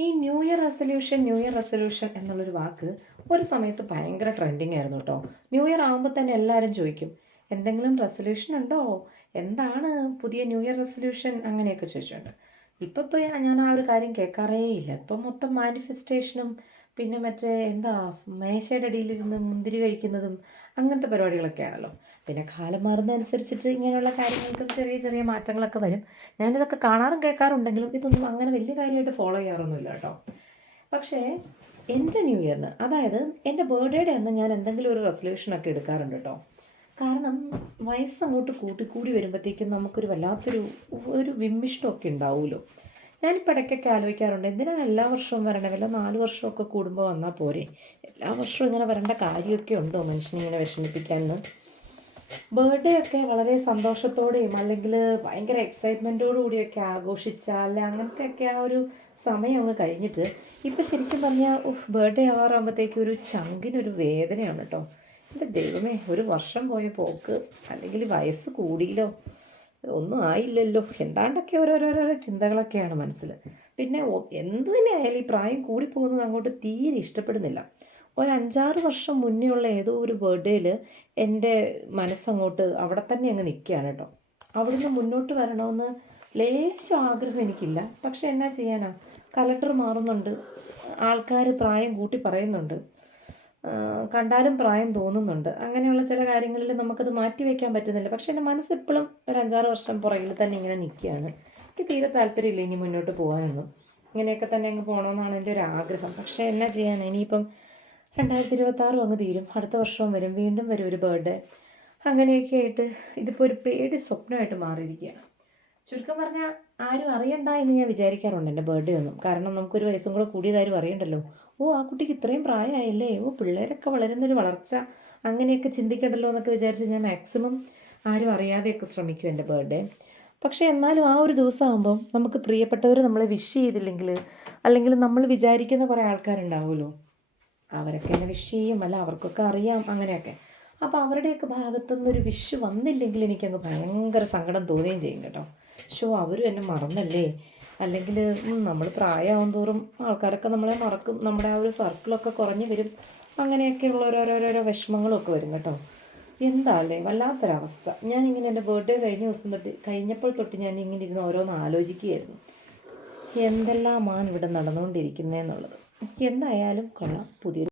ഈ new year resolution എന്നുള്ളൊരു വാക്ക് ഒരു സമയത്ത് ഭയങ്കര ട്രെൻഡിങ് ആയിരുന്നു കേട്ടോ. ന്യൂ ഇയർ ആകുമ്പോൾ തന്നെ എല്ലാവരും ചോദിക്കും, എന്തെങ്കിലും റെസൊല്യൂഷൻ ഉണ്ടോ? എന്താണ് പുതിയ ന്യൂ ഇയർ റെസൊല്യൂഷൻ? അങ്ങനെയൊക്കെ ചോദിച്ചുകൊണ്ട് ഇപ്പോൾ ഞാൻ ആ ഒരു കാര്യം കേൾക്കാറേ ഇല്ല. ഇപ്പം മൊത്തം മാനിഫെസ്റ്റേഷനും പിന്നെ മറ്റേ എന്താ മേശയുടെ അടിയിലിരുന്ന് മുന്തിരി കഴിക്കുന്നതും അങ്ങനത്തെ പരിപാടികളൊക്കെയാണല്ലോ. പിന്നെ കാലം മാറുന്നതനുസരിച്ചിട്ട് ഇങ്ങനെയുള്ള കാര്യങ്ങൾക്കും ചെറിയ ചെറിയ മാറ്റങ്ങളൊക്കെ വരും. ഞാനിതൊക്കെ കാണാറും കേൾക്കാറുണ്ടെങ്കിലും ഇതൊന്നും അങ്ങനെ വലിയ കാര്യമായിട്ട് ഫോളോ ചെയ്യാറൊന്നുമില്ല കേട്ടോ. പക്ഷേ എൻ്റെ ന്യൂ ഇയറിന്, അതായത് എൻ്റെ ബർത്ത്ഡേയുടെ അന്ന് ഞാൻ എന്തെങ്കിലും ഒരു റെസൊല്യൂഷനൊക്കെ എടുക്കാറുണ്ട് കേട്ടോ. കാരണം വയസ്സങ്ങോട്ട് കൂടി വരുമ്പോഴത്തേക്കും നമുക്കൊരു വല്ലാത്തൊരു ഒരു വിമ്മിഷ്ടമൊക്കെ ഉണ്ടാവുമല്ലോ. ഞാനിപ്പോൾ ഇടയ്ക്കൊക്കെ ആലോചിക്കാറുണ്ട്, എന്തിനാണ് എല്ലാ വർഷവും വരണേ? വല്ല 4 വർഷമൊക്കെ കൂടുമ്പോൾ വന്നാൽ പോരെ? എല്ലാ വർഷവും ഇങ്ങനെ വരേണ്ട കാര്യമൊക്കെ ഉണ്ടോ മനുഷ്യനിങ്ങനെ വിഷമിപ്പിക്കാമെന്ന്? ബർത്ത്ഡേ ഒക്കെ വളരെ സന്തോഷത്തോടെയും അല്ലെങ്കിൽ ഭയങ്കര എക്സൈറ്റ്മെൻറ്റോടു കൂടിയൊക്കെ ആഘോഷിച്ചാൽ അങ്ങനത്തെയൊക്കെ ആ ഒരു സമയം അങ്ങ് കഴിഞ്ഞിട്ട് ഇപ്പം ശരിക്കും പറഞ്ഞാൽ ബർത്ത്ഡേ ആവാറാകുമ്പോഴത്തേക്കും ഒരു ചങ്കിനൊരു വേദനയാണ് കേട്ടോ. എൻ്റെ ദൈവമേ, ഒരു വർഷം പോയ പോക്ക്, അല്ലെങ്കിൽ വയസ്സ് കൂടിയില്ലോ, ഒന്നും ആയില്ലല്ലോ, എന്താണ്ടൊക്കെ ഓരോരോരോ ചിന്തകളൊക്കെയാണ് മനസ്സിൽ. പിന്നെ എന്ത് തന്നെ ആയാലും ഈ പ്രായം കൂടിപ്പോകുന്നത് അങ്ങോട്ട് തീരെ ഇഷ്ടപ്പെടുന്നില്ല. ഒരു 5-6 വർഷം മുന്നേ ഉള്ള ഏതോ ഒരു ബർത്ത്ഡേയിൽ എൻ്റെ മനസ്സങ്ങോട്ട് അവിടെ തന്നെ അങ്ങ് നിൽക്കുകയാണ് കേട്ടോ. അവിടുന്ന് മുന്നോട്ട് വരണമെന്ന് ലേശം ആഗ്രഹം എനിക്കില്ല. പക്ഷെ എന്നാ ചെയ്യാനാ, കലണ്ടർ മാറുന്നുണ്ട്, ആൾക്കാർ പ്രായം കൂട്ടി പറയുന്നുണ്ട്, കണ്ടാലും പ്രായം തോന്നുന്നുണ്ട്. അങ്ങനെയുള്ള ചില കാര്യങ്ങളിൽ നമുക്കത് മാറ്റി വയ്ക്കാൻ പറ്റുന്നില്ല. പക്ഷെ എൻ്റെ മനസ്സിപ്പോഴും ഒരു 5-6 വർഷം പുറകിൽ തന്നെ ഇങ്ങനെ നിൽക്കുകയാണ്. എനിക്ക് തീരെ താല്പര്യമില്ല ഇനി മുന്നോട്ട് പോകാനൊന്നും. ഇങ്ങനെയൊക്കെ തന്നെ അങ്ങ് പോകണമെന്നാണ് എൻ്റെ ഒരു ആഗ്രഹം. പക്ഷേ എന്നാ ചെയ്യാൻ, ഇനിയിപ്പം 2026 അങ്ങ് തീരും, അടുത്ത വർഷവും വരും, വീണ്ടും വരും ഒരു ബർത്ത്ഡേ. അങ്ങനെയൊക്കെ ആയിട്ട് ഇതിപ്പോൾ ഒരു പേടി സ്വപ്നമായിട്ട് മാറിയിരിക്കുകയാണ്. ചുരുക്കം പറഞ്ഞാൽ ആരും അറിയണ്ട എന്ന് ഞാൻ വിചാരിക്കാറുണ്ട് എൻ്റെ ബർത്ത്ഡേ ഒന്നും. കാരണം നമുക്കൊരു വയസ്സും കൂടെ കൂടിയതാരും അറിയണ്ടല്ലോ. ഓ, ആ കുട്ടിക്ക് ഇത്രയും പ്രായമായില്ലേ, ഓ പിള്ളേരൊക്കെ വളരുന്നൊരു വളർച്ച, അങ്ങനെയൊക്കെ ചിന്തിക്കണ്ടല്ലോ എന്നൊക്കെ വിചാരിച്ച് ഞാൻ മാക്സിമം ആരും അറിയാതെയൊക്കെ ശ്രമിക്കും എൻ്റെ ബർത്ത്ഡേ. പക്ഷേ എന്നാലും ആ ഒരു ദിവസമാകുമ്പം നമുക്ക് പ്രിയപ്പെട്ടവർ നമ്മളെ വിഷ് ചെയ്തില്ലെങ്കിൽ, അല്ലെങ്കിൽ നമ്മൾ വിചാരിക്കുന്ന കുറേ ആൾക്കാരുണ്ടാവുമല്ലോ, അവരൊക്കെ എന്നെ വിഷ് ചെയ്യും, അല്ല അവർക്കൊക്കെ അറിയാം അങ്ങനെയൊക്കെ. അപ്പോൾ അവരുടെയൊക്കെ ഭാഗത്തുനിന്നൊരു വിഷ് വന്നില്ലെങ്കിൽ എനിക്കങ്ങ് ഭയങ്കര സങ്കടം തോന്നുകയും ചെയ്യും കേട്ടോ. അവരും എന്നെ മറന്നല്ലേ, അല്ലെങ്കിൽ നമ്മൾ പ്രായമാവും തോറും ആൾക്കാരൊക്കെ നമ്മളെ മറക്കും, നമ്മുടെ ആ ഒരു സർക്കിളൊക്കെ കുറഞ്ഞു വരും, അങ്ങനെയൊക്കെയുള്ള ഓരോരോരോ വിഷമങ്ങളൊക്കെ വരും കേട്ടോ. എന്താ അല്ലേ, വല്ലാത്തൊരവസ്ഥ. ഞാനിങ്ങനെ എൻ്റെ ബർത്ത്ഡേ കഴിഞ്ഞപ്പോൾ തൊട്ട് ഞാൻ ഇങ്ങനെ ഇരുന്ന് ഓരോന്ന് ആലോചിക്കുകയായിരുന്നു, എന്തെല്ലാമാണ് ഇവിടെ നടന്നുകൊണ്ടിരിക്കുന്നതെന്നുള്ളത്. എന്തായാലും കൊള്ളാം, പുതിയൊരു